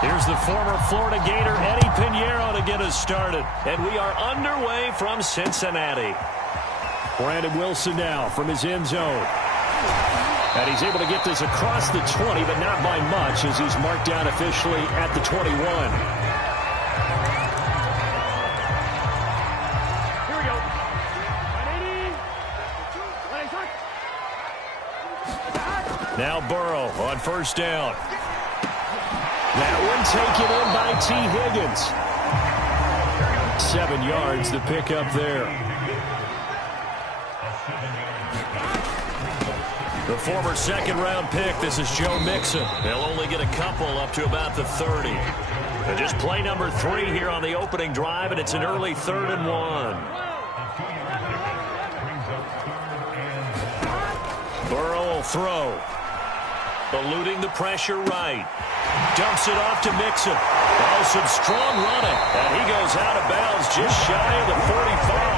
Here's the former Florida Gator, Eddie Pinheiro, to get us started. And we are underway from Cincinnati. Brandon Wilson now from his end zone. And he's able to get this across the 20, but not by much, as he's marked down officially at the 21. Here we go. 180. Now Burrow on first down. That one taken in by T. Higgins. 7 yards to pick up there. The former second-round pick, this is Joe Mixon. They'll only get a couple up to about the 30. And just play number 3 here on the opening drive, and it's an early 3rd and 1. Burrow will throw. Eluding the pressure right. Dumps it off to Mixon. Oh, some strong running. And he goes out of bounds just shy of the 45.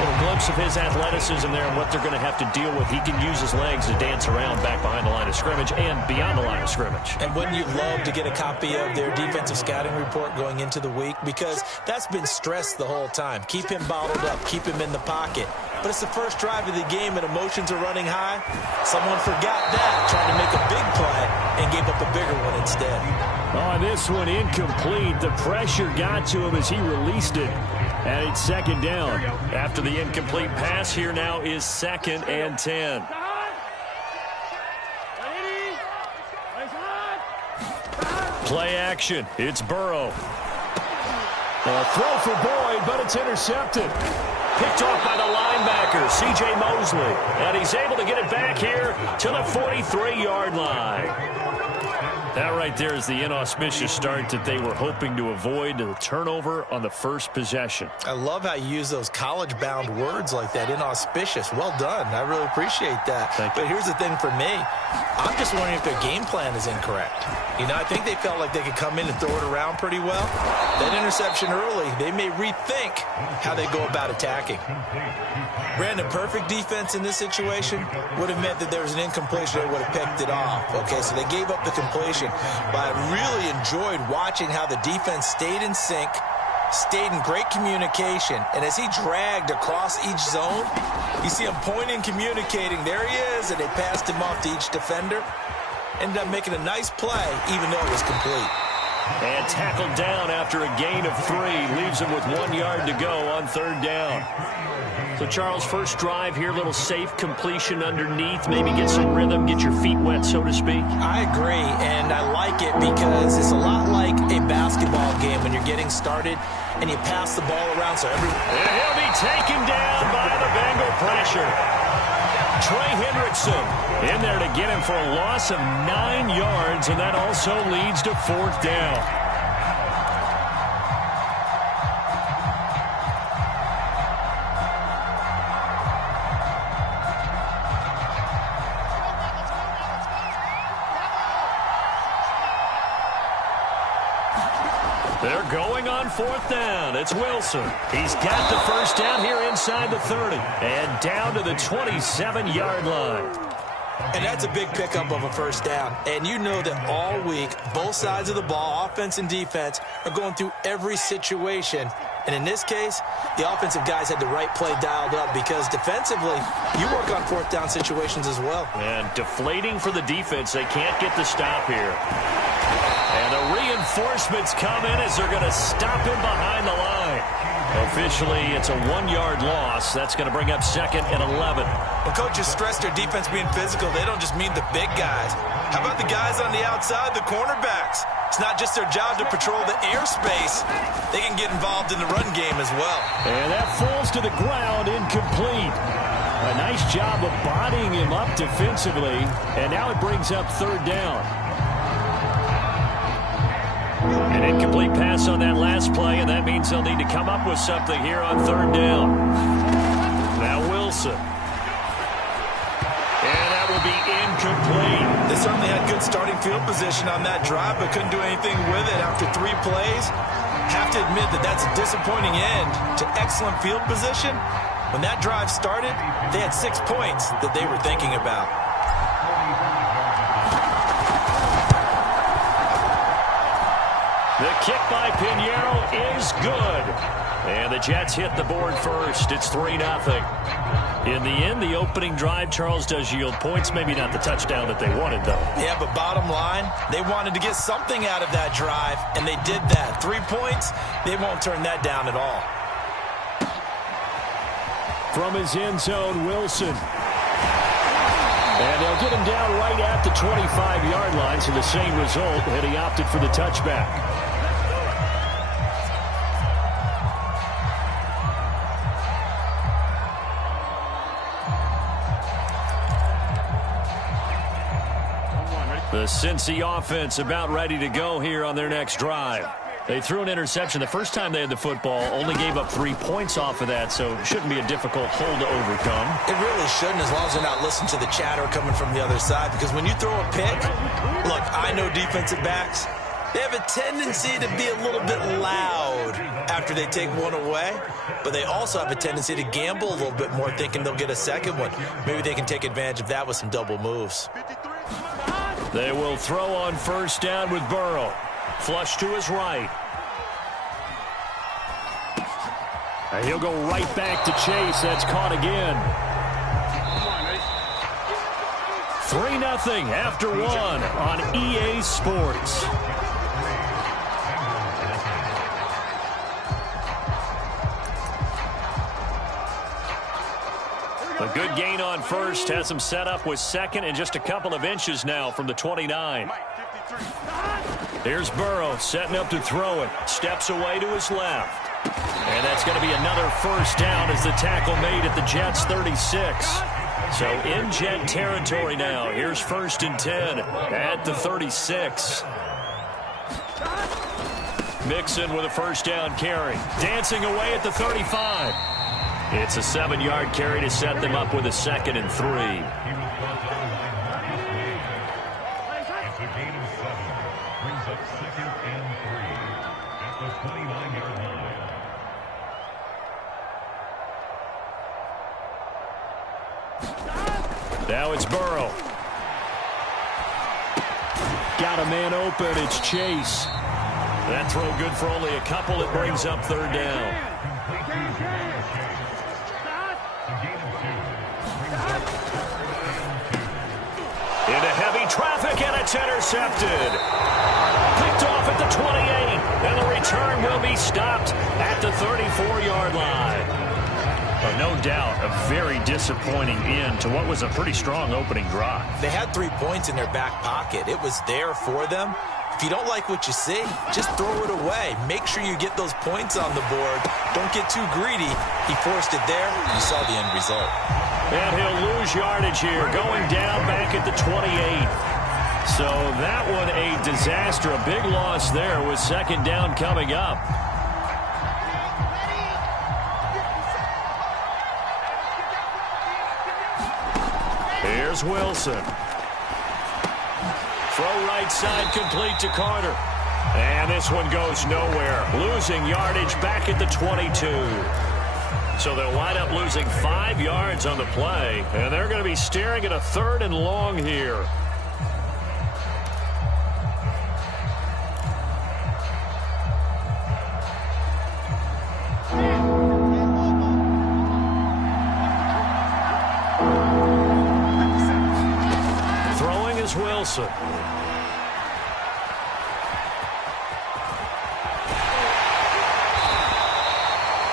Little glimpse of his athleticism there and what they're going to have to deal with. He can use his legs to dance around back behind the line of scrimmage and beyond the line of scrimmage. And wouldn't you love to get a copy of their defensive scouting report going into the week? Because that's been stressed the whole time. Keep him bottled up. Keep him in the pocket. But it's the first drive of the game and emotions are running high. Someone forgot that, trying to make a big play, and gave up a bigger one instead. On this one, incomplete. The pressure got to him as he released it. And it's second down. After the incomplete pass, here now is 2nd and 10. Play action. It's Burrow. A throw for Boyd, but it's intercepted. Picked off by the linebacker, C.J. Mosley. And he's able to get it back here to the 43-yard line. That right there is the inauspicious start that they were hoping to avoid, the turnover on the first possession. I love how you use those college-bound words like that, inauspicious. Well done. I really appreciate that. But here's the thing for me. I'm just wondering if their game plan is incorrect. You know, I think they felt like they could come in and throw it around pretty well. That interception early, they may rethink how they go about attacking. Brandon, perfect defense in this situation would have meant that there was an incompletion. They would have picked it off. Okay, so they gave up the completion. But I really enjoyed watching how the defense stayed in sync, stayed in great communication. And as he dragged across each zone, you see him pointing, communicating. There he is, and they passed him off to each defender. Ended up making a nice play, even though it was complete. And tackled down after a gain of 3. Leaves him with 1 yard to go on 3rd down. So, Charles, first drive here, little safe completion underneath. Maybe get some rhythm, get your feet wet, so to speak. I agree, and I like it because it's a lot like a basketball game when you're getting started and you pass the ball around. So and he'll be taken down by the Bengal pressure. Trey Hendrickson in there to get him for a loss of 9 yards, and that also leads to 4th down. They're going on 4th down. It's Wilson. He's got the first down here inside the 30 and down to the 27-yard line. And that's a big pickup of a first down. And you know that all week, both sides of the ball, offense and defense, are going through every situation. And in this case, the offensive guys had the right play dialed up because defensively, you work on 4th down situations as well. And deflating for the defense. They can't get the stop here. And the reinforcements come in as they're going to stop him behind the line. Officially, it's a 1-yard loss. That's going to bring up 2nd and 11. When coaches stress their defense being physical, they don't just mean the big guys. How about the guys on the outside, the cornerbacks? It's not just their job to patrol the airspace. They can get involved in the run game as well. And that falls to the ground, incomplete. A nice job of bodying him up defensively. And now it brings up 3rd down. An incomplete pass on that last play, and that means they'll need to come up with something here on 3rd down. Now Wilson. And that will be incomplete. They certainly had good starting field position on that drive, but couldn't do anything with it after 3 plays. Have to admit that that's a disappointing end to excellent field position. When that drive started, they had 6 points that they were thinking about. Kick by Pinheiro is good. And the Jets hit the board first. It's 3-0. In the end, the opening drive, Charles, does yield points. Maybe not the touchdown that they wanted, though. Yeah, but bottom line, they wanted to get something out of that drive, and they did that. 3 points, they won't turn that down at all. From his end zone, Wilson. And they'll get him down right at the 25-yard line, so the same result, and he opted for the touchback. The Cincy offense about ready to go here on their next drive. They threw an interception the first time they had the football, only gave up 3 points off of that, so it shouldn't be a difficult hole to overcome. It really shouldn't, as long as they're not listening to the chatter coming from the other side, because when you throw a pick, look, I know defensive backs, they have a tendency to be a little bit loud after they take one away, but they also have a tendency to gamble a little bit more, thinking they'll get a second one. Maybe they can take advantage of that with some double moves. They will throw on first down with Burrow. Flush to his right. And he'll go right back to Chase. That's caught again. 3-0 after 1 on EA Sports. A good gain on first has him set up with second and just a couple of inches now from the 29. Here's Burrow setting up to throw it. Steps away to his left. And that's going to be another first down as the tackle made at the Jets' 36. So in Jet territory now. Here's 1st and 10 at the 36. Mixon with a first down carry. Dancing away at the 35. It's a 7-yard carry to set them up with a 2nd and 3. Now it's Burrow. Got a man open. It's Chase. That throw good for only a couple. It brings up 3rd down. Into heavy traffic, and it's intercepted. Picked off at the 28, and the return will be stopped at the 34-yard line. But no doubt, a very disappointing end to what was a pretty strong opening drive. They had 3 points in their back pocket. It was there for them. If you don't like what you see, just throw it away. Make sure you get those points on the board. Don't get too greedy. He forced it there. You saw the end result. And he'll lose yardage here, going down back at the 28. So that one a disaster. A big loss there with 2nd down coming up. Here's Wilson. Throw right side complete to Carter. And this one goes nowhere. Losing yardage back at the 22. So they'll wind up losing 5 yards on the play. And they're going to be staring at a 3rd and long here. Throwing is Wilson.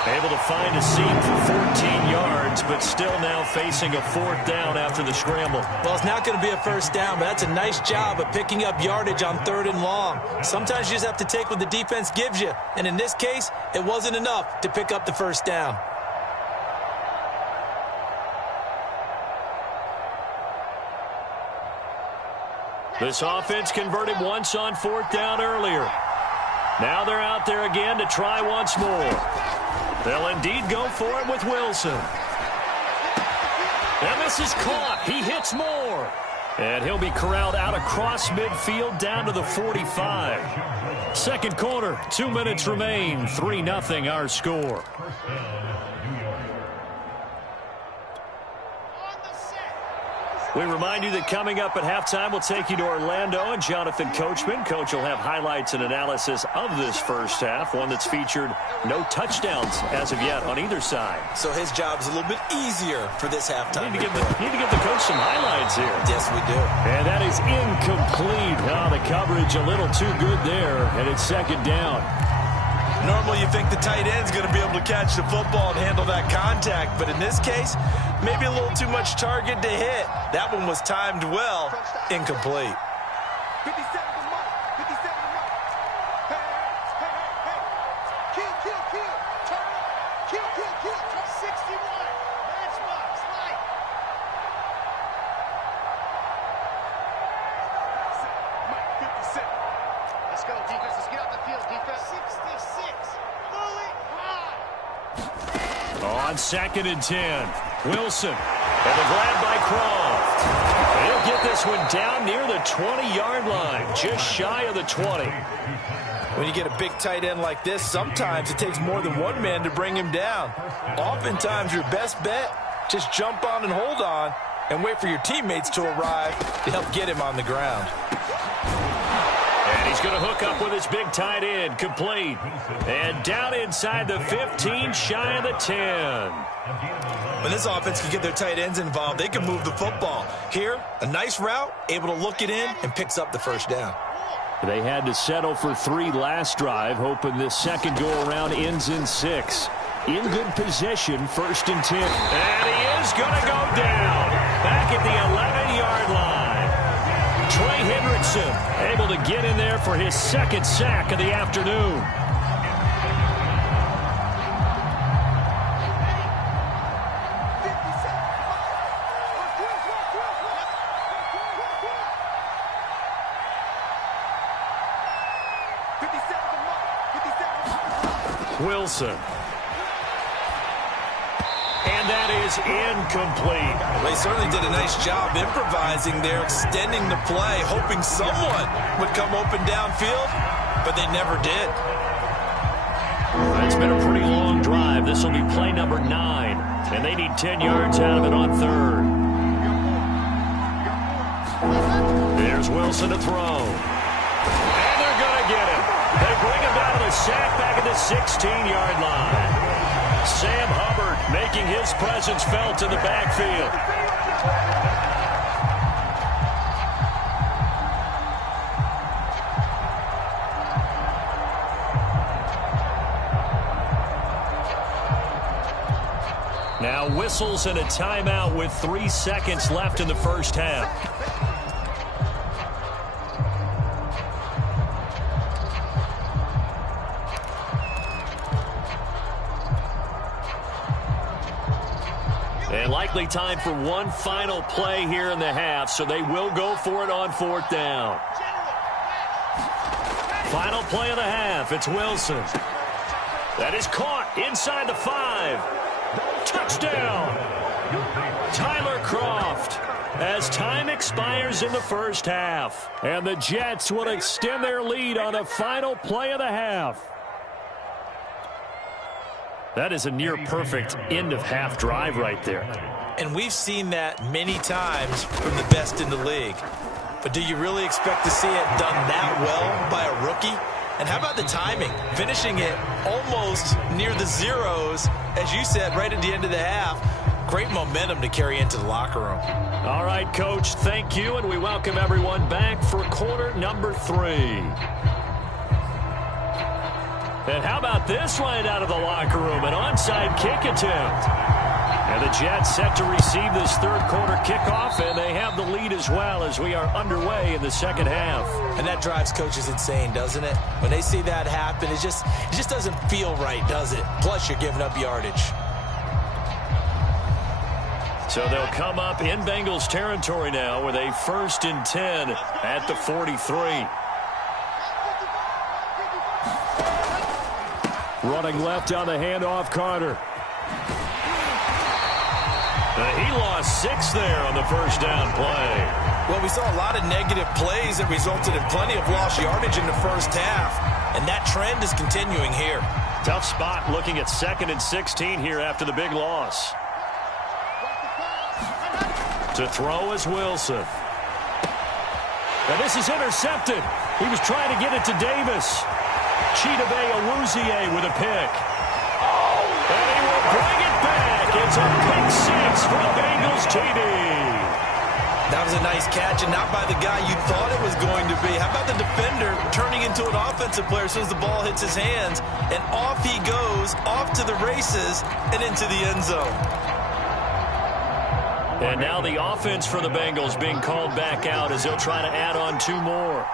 Able to find a seam for 14 yards, but still now facing a 4th down after the scramble. Well, it's not going to be a first down, but that's a nice job of picking up yardage on 3rd and long. Sometimes you just have to take what the defense gives you, and in this case, it wasn't enough to pick up the first down. This offense converted once on 4th down earlier. Now they're out there again to try once more. They'll indeed go for it with Wilson. And this is caught. He hits more. And he'll be corralled out across midfield down to the 45. Second quarter, 2 minutes remain. 3-0 our score. We remind you that coming up at halftime, we'll take you to Orlando and Jonathan Coachman. Coach will have highlights and analysis of this first half, one that's featured no touchdowns as of yet on either side. So his job is a little bit easier for this halftime. Need to give the coach some highlights here. Yes, we do. And that is incomplete. Oh, the coverage a little too good there, and it's second down. Normally you think the tight end's going to be able to catch the football and handle that contact, but in this case, maybe a little too much target to hit. That one was timed well, incomplete. 57 to Mark. 57 to Mark. Hey. Kill. Turn up. Kill. 61. Matchbox. Light. Mike, 57. Let's go, defense. Let's get out the field, defense. 66. Fully high. On 2nd and 10, Wilson. And the grab by Croft. And he'll get this one down near the 20-yard line, just shy of the 20. When you get a big tight end like this, sometimes it takes more than one man to bring him down. Oftentimes, your best bet, just jump on and hold on and wait for your teammates to arrive to help get him on the ground. And he's going to hook up with his big tight end, complete. And down inside the 15, shy of the 10. When this offense can get their tight ends involved, they can move the football. Here, a nice route, able to look it in, and picks up the first down. They had to settle for 3 last drive, hoping this second go-around ends in 6. In good position, 1st and 10. And he is going to go down back at the 11-yard line. Trey Hendrickson able to get in there for his 2nd sack of the afternoon. Wilson. And that is incomplete. Well, he certainly did a nice job improvising there, extending the play, hoping someone would come open downfield, but they never did. It's been a pretty long drive. This will be play number 9, and they need 10 yards out of it on 3rd. There's Wilson to throw. And they're going to get him. They bring him down to the sack back at the 16-yard line. Sam Hubbard making his presence felt in the backfield. Now whistles and a timeout with 3 seconds left in the first half. And likely time for one final play here in the half, so they will go for it on 4th down. Final play of the half, it's Wilson. That is caught inside the 5. Touchdown! Tyler Croft, as time expires in the first half. And the Jets will extend their lead on the final play of the half. That is a near-perfect end-of-half drive right there. And we've seen that many times from the best in the league. But do you really expect to see it done that well by a rookie? And how about the timing? Finishing it almost near the zeros, as you said, right at the end of the half. Great momentum to carry into the locker room. All right, Coach, thank you, and we welcome everyone back for quarter number 3. And how about this right out of the locker room? An onside kick attempt. And the Jets set to receive this 3rd quarter kickoff, and they have the lead as well as we are underway in the second half. And that drives coaches insane, doesn't it? When they see that happen, it just doesn't feel right, does it? Plus, you're giving up yardage. So they'll come up in Bengals territory now with a 1st and 10 at the 43. Running left on the handoff, Carter. He lost 6 there on the first down play. Well, we saw a lot of negative plays that resulted in plenty of lost yardage in the first half, and that trend is continuing here. Tough spot looking at 2nd and 16 here after the big loss. To throw is Wilson. And this is intercepted. He was trying to get it to Davis. Chidobe Awuzie with a pick. And he will bring it back. It's a pick six for the Bengals TD. That was a nice catch, and not by the guy you thought it was going to be. How about the defender turning into an offensive player as soon as the ball hits his hands, and off he goes, off to the races, and into the end zone. And now the offense for the Bengals being called back out as they'll try to add on 2 more.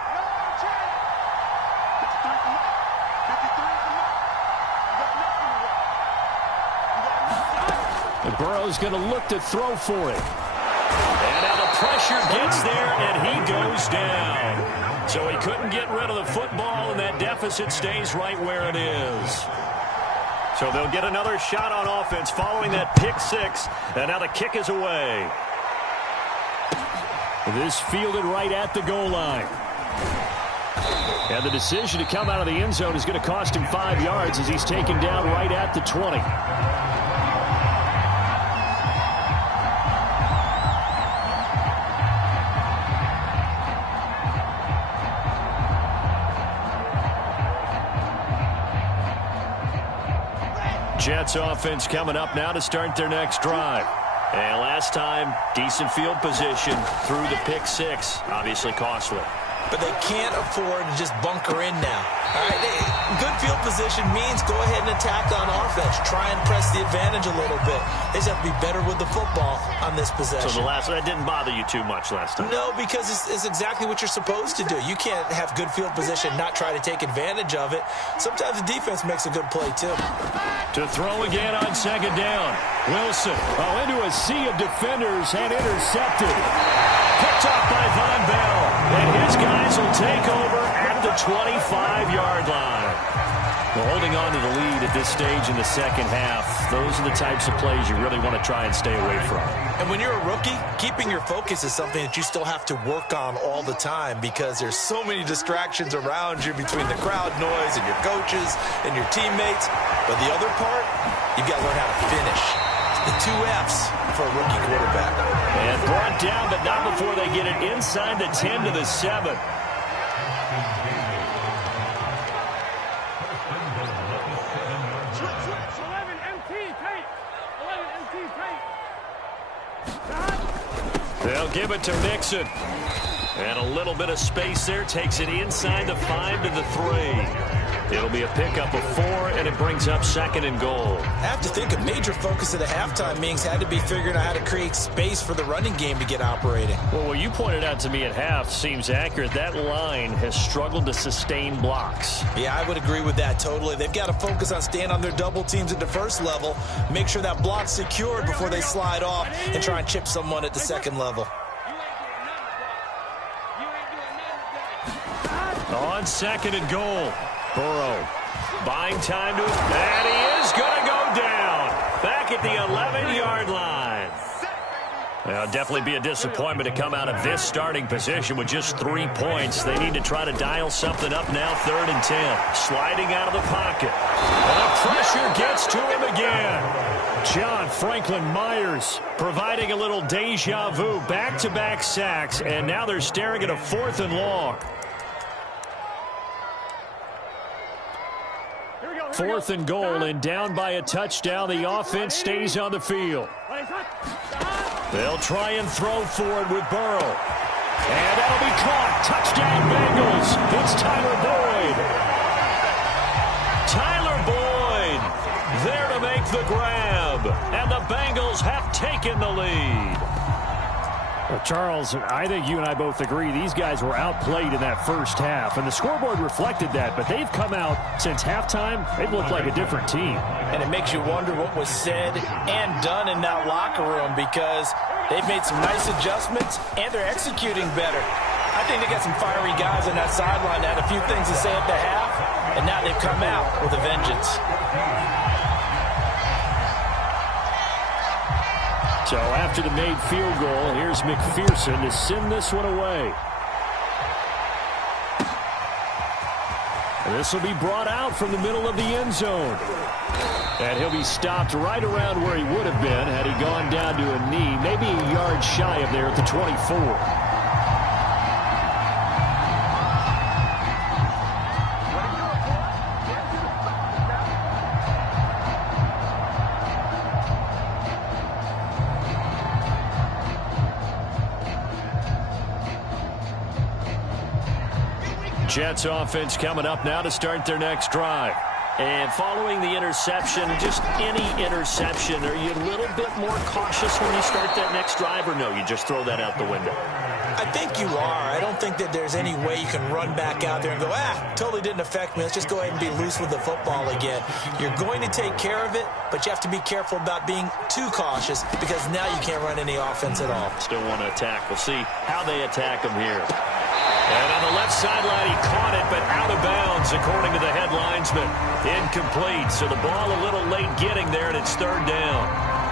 And Burrow's going to look to throw for it. And now the pressure gets there, and he goes down. So he couldn't get rid of the football, and that deficit stays right where it is. So they'll get another shot on offense following that pick six, and now the kick is away. This fielded right at the goal line. And the decision to come out of the end zone is going to cost him 5 yards as he's taken down right at the 20. Jets offense coming up now to start their next drive. And last time, decent field position through the pick six. Obviously costly. But they can't afford to just bunker in now. All right, good field position means go ahead and attack on offense. Try and press the advantage a little bit. They just have to be better with the football on this possession. So that didn't bother you too much last time? No, because it's exactly what you're supposed to do. You can't have good field position, not try to take advantage of it. Sometimes the defense makes a good play, too. To throw again on second down. Wilson into a sea of defenders and intercepted. Picked off by Von Bell. And his guys will take over at the 25-yard line. Well, holding on to the lead at this stage in the second half, those are the types of plays you really want to try and stay away from. And when you're a rookie, keeping your focus is something that you still have to work on all the time because there's so many distractions around you between the crowd noise and your coaches and your teammates. But the other part, you've got to learn how to finish. The 2 F's for a rookie quarterback. And brought down, but not before they get it inside the 10 to the 7. They'll give it to Mixon. And a little bit of space there takes it inside the 5 to the 3. It'll be a pickup of 4, and it brings up 2nd and goal. I have to think a major focus of the halftime meetings had to be figuring out how to create space for the running game to get operating. Well, what you pointed out to me at half seems accurate. That line has struggled to sustain blocks. Yeah, I would agree with that totally. They've got to focus on staying on their double teams at the first level, make sure that block's secured before they slide off and try and chip someone at the second level. On 2nd and goal. Burrow buying time to, and he is going to go down back at the 11-yard line. Well, definitely be a disappointment to come out of this starting position with just 3 points. They need to try to dial something up now. 3rd and 10, sliding out of the pocket. And the pressure gets to him again. John Franklin Myers providing a little deja vu, back-to-back sacks, and now they're staring at a 4th and long. 4th and goal, and down by a touchdown. The offense stays on the field. They'll try and throw for it with Burrow. And that'll be caught. Touchdown Bengals. It's Tyler Boyd. Tyler Boyd there to make the grab. And the Bengals have taken the lead. Well, Charles, I think you and I both agree these guys were outplayed in that first half, and the scoreboard reflected that, but they've come out since halftime. They've looked like a different team. And it makes you wonder what was said and done in that locker room because they've made some nice adjustments, and they're executing better. I think they got some fiery guys on that sideline that had a few things to say at the half, and now they've come out with a vengeance. So after the made field goal, here's McPherson to send this one away. This will be brought out from the middle of the end zone. And he'll be stopped right around where he would have been had he gone down to a knee, maybe a yard shy of there at the 24. Jets offense coming up now to start their next drive. And following the interception, just any interception, are you a little bit more cautious when you start that next drive, or no, you just throw that out the window? I think you are. I don't think that there's any way you can run back out there and go, totally didn't affect me. Let's just go ahead and be loose with the football again. You're going to take care of it, but you have to be careful about being too cautious because now you can't run any offense at all. Still want to attack. We'll see how they attack him here. And on the left sideline, he caught it, but out of bounds, according to the head linesman. Incomplete, so the ball a little late getting there, and it's third down.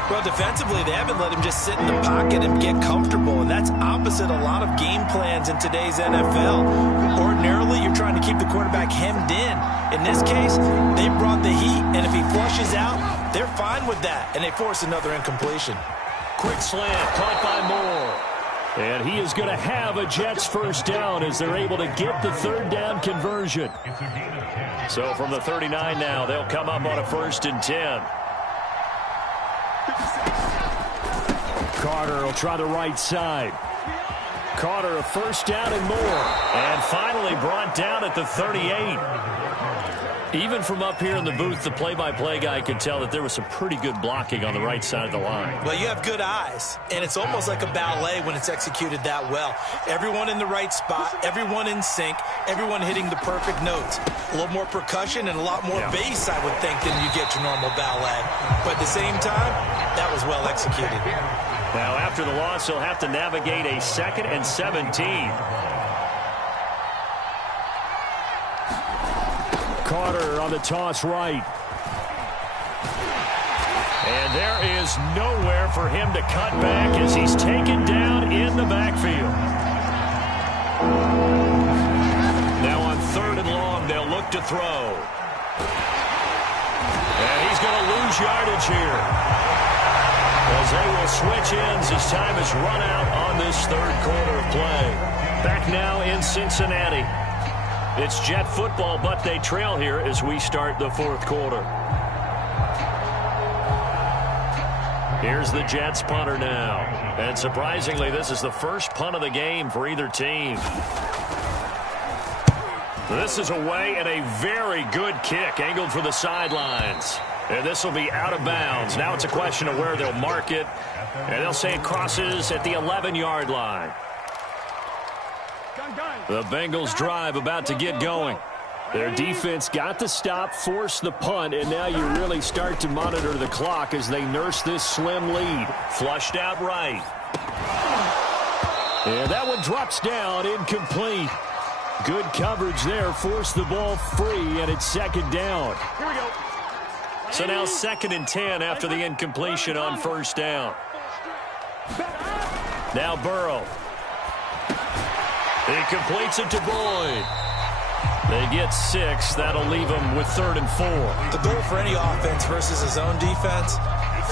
Well, defensively, they haven't let him just sit in the pocket and get comfortable, and that's opposite a lot of game plans in today's NFL. Ordinarily, you're trying to keep the quarterback hemmed in. In this case, they brought the heat, and if he flushes out, they're fine with that, and they force another incompletion. Quick slant, caught by Moore. And he is going to have a Jets first down as they're able to get the third down conversion. So from the 39 now, they'll come up on a 1st and 10. Carter will try the right side. Carter a first down and more. And finally brought down at the 38. Even from up here in the booth, the play-by-play guy could tell that there was some pretty good blocking on the right side of the line. Well, you have good eyes, and it's almost like a ballet when it's executed that well. Everyone in the right spot, everyone in sync, everyone hitting the perfect notes. A little more percussion and a lot more bass, I would think, than you get your normal ballet. But at the same time, that was well executed. Now, after the loss, he'll have to navigate a 2nd and 17. Carter on the toss right. And there is nowhere for him to cut back as he's taken down in the backfield. Now on 3rd and long, they'll look to throw. And he's going to lose yardage here, as they will switch ends as time is run out on this 3rd quarter of play. Back now in Cincinnati. It's Jet football, but they trail here as we start the 4th quarter. Here's the Jets punter now. And surprisingly, this is the first punt of the game for either team. This is away and a very good kick, angled for the sidelines. And this will be out of bounds. Now it's a question of where they'll mark it. And they'll say it crosses at the 11-yard line. The Bengals drive about to get going. Their defense got the stop, forced the punt, and now you really start to monitor the clock as they nurse this slim lead. Flushed out right. And that one drops down, incomplete. Good coverage there, forced the ball free, and it's 2nd down. Here we go. So now 2nd and 10 after the incompletion on 1st down. Now Burrow. He completes it to Boyd. They get 6. That'll leave them with 3rd and 4. The goal for any offense versus his own defense,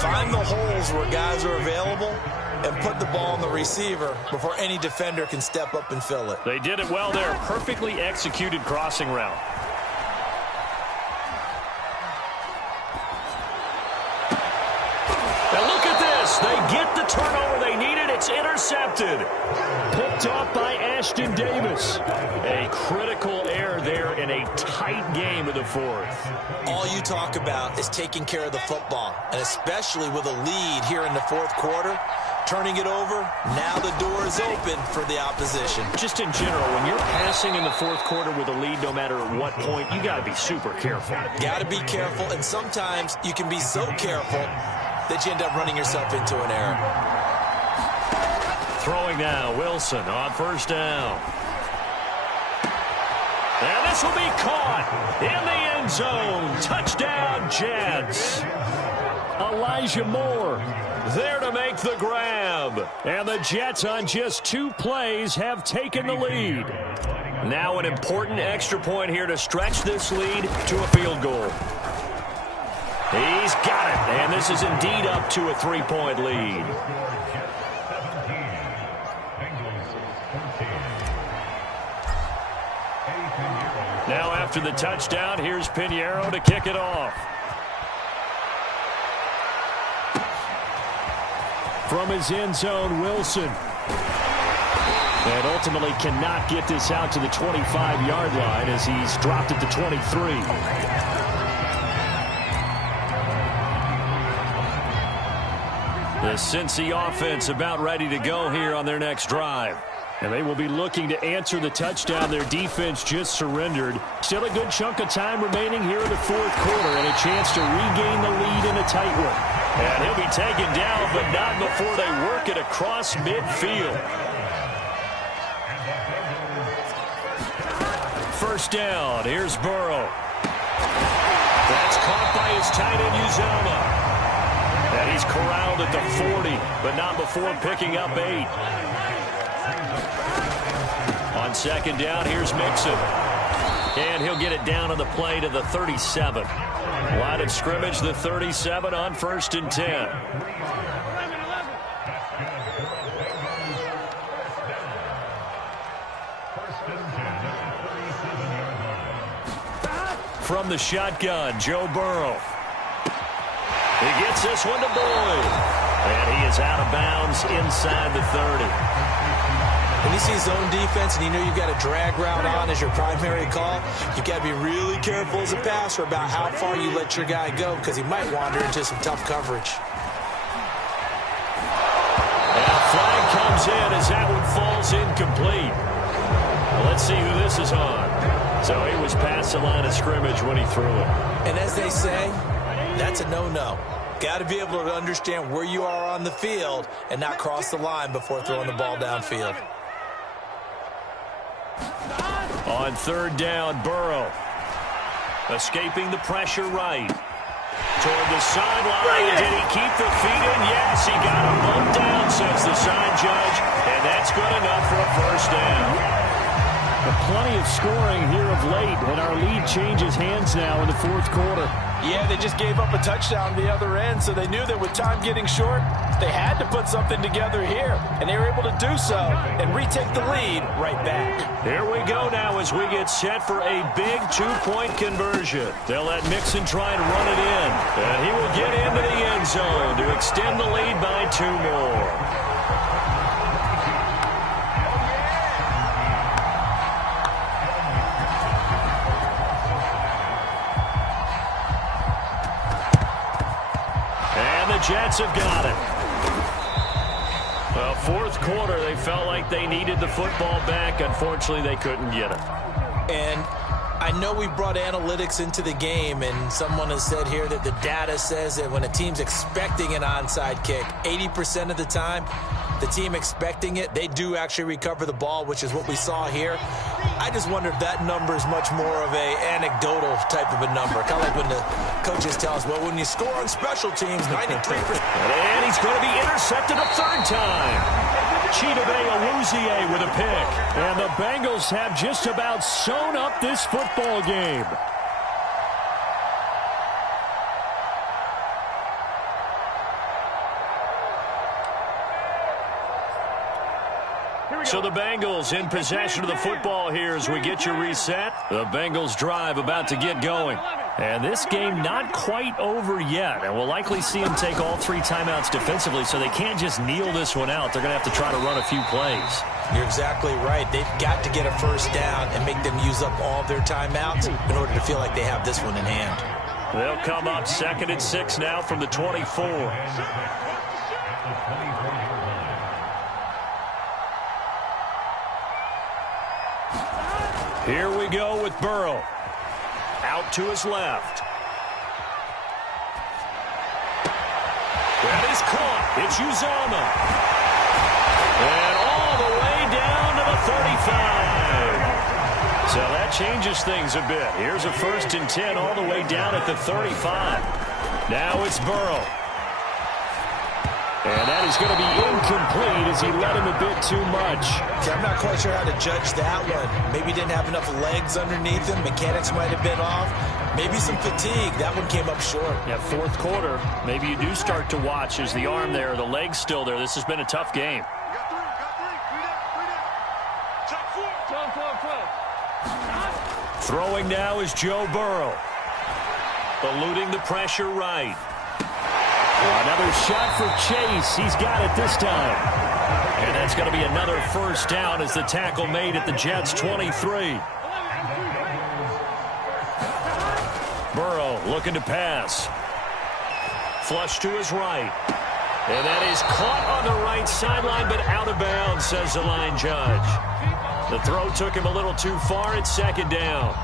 find the holes where guys are available and put the ball on the receiver before any defender can step up and fill it. They did it well there. Perfectly executed crossing route. And look at this. They get the turnover they needed. It's intercepted. Picked off by Ashton Davis. A critical error there in a tight game of the 4th. All you talk about is taking care of the football, and especially with a lead here in the 4th quarter, turning it over, now the door is open for the opposition. Just in general, when you're passing in the 4th quarter with a lead, no matter at what point, you got to be super careful. Got to be careful, and sometimes you can be so careful that you end up running yourself into an error. Throwing now, Wilson on 1st down. And this will be caught in the end zone. Touchdown, Jets. Elijah Moore there to make the grab. And the Jets on just 2 plays have taken the lead. Now an important extra point here to stretch this lead to a field goal. He's got it, and this is indeed up to a 3-point lead. Now after the touchdown, here's Pinheiro to kick it off. From his end zone, Wilson. And ultimately cannot get this out to the 25-yard line as he's dropped it to 23. The Cincy offense about ready to go here on their next drive. And they will be looking to answer the touchdown their defense just surrendered. Still a good chunk of time remaining here in the fourth quarter and a chance to regain the lead in a tight one. And he'll be taken down, but not before they work it across midfield. First down, here's Burrow. That's caught by his tight end, Uzomah. And he's corralled at the 40, but not before picking up 8. On second down, here's Mixon. And he'll get it down on the play to the 37. Line of scrimmage, the 37 on 1st and 10. From the shotgun, Joe Burrow. He gets this one to Boyd. And he is out of bounds inside the 30. When you see zone defense and you know you've got a drag route on as your primary call, you've got to be really careful as a passer about how far you let your guy go because he might wander into some tough coverage. And a flag comes in as that one falls incomplete. Well, let's see who this is on. So he was past the line of scrimmage when he threw it. And as they say, that's a no-no. Got to be able to understand where you are on the field and not cross the line before throwing the ball downfield. On third down, Burrow. Escaping the pressure right. Toward the sideline. Did he keep the feet in? Yes, he got him bumped down, says the side judge. And that's good enough for a first down. Plenty of scoring here of late, and our lead changes hands now in the fourth quarter. Yeah, they just gave up a touchdown the other end, so they knew that with time getting short, they had to put something together here, and they were able to do so and retake the lead right back. Here we go now as we get set for a big two-point conversion. They'll let Mixon try and run it in, and he will get into the end zone to extend the lead by 2 more. Jets have got it. Well, fourth quarter, they felt like they needed the football back. Unfortunately, they couldn't get it. And I know we brought analytics into the game, and someone has said here that the data says that when a team's expecting an onside kick, 80% of the time, the team expecting it, they do actually recover the ball, which is what we saw here. I just wonder if that number is much more of a anecdotal type of a number. Kind of like when the coaches tell us, well, when you score on special teams, 93%. And he's going to be intercepted a third time. Chidobe Awuzie with a pick. And the Bengals have just about sewn up this football game. So the Bengals in possession of the football here as we get you reset. The Bengals drive about to get going. And this game not quite over yet. And we'll likely see them take all 3 timeouts defensively, so they can't just kneel this one out. They're going to have to try to run a few plays. You're exactly right. They've got to get a first down and make them use up all of their timeouts in order to feel like they have this one in hand. They'll come up 2nd and 6 now from the 24. Here we go with Burrow. Out to his left. That is caught. It's Uzomah. And all the way down to the 35. So that changes things a bit. Here's a 1st and 10 all the way down at the 35. Now it's Burrow. And that is going to be incomplete as he led him a bit too much. See, I'm not quite sure how to judge that one. Maybe he didn't have enough legs underneath him. Mechanics might have been off. Maybe some fatigue. That one came up short. Yeah, fourth quarter. Maybe you do start to watch as the arm there, the leg's still there. This has been a tough game. You got three. Three down. Check four. 12. Throwing now is Joe Burrow. Eluding the pressure right. Another shot for Chase. He's got it this time. And that's going to be another first down as the tackle made at the Jets' 23. Burrow looking to pass. Flush to his right. And that is caught on the right sideline, but out of bounds, says the line judge. The throw took him a little too far at second down.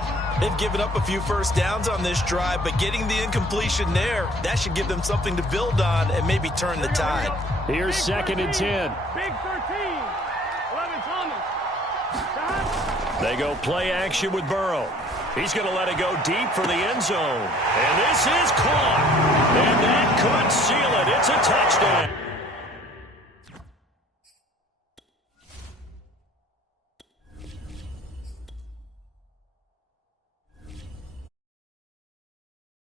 They've given up a few first downs on this drive, but getting the incompletion there, that should give them something to build on and maybe turn the tide. Here's 2nd and 10. Big 13. 11 Thomas. They go play action with Burrow. He's going to let it go deep for the end zone. And this is caught. And that could seal it. It's a touchdown.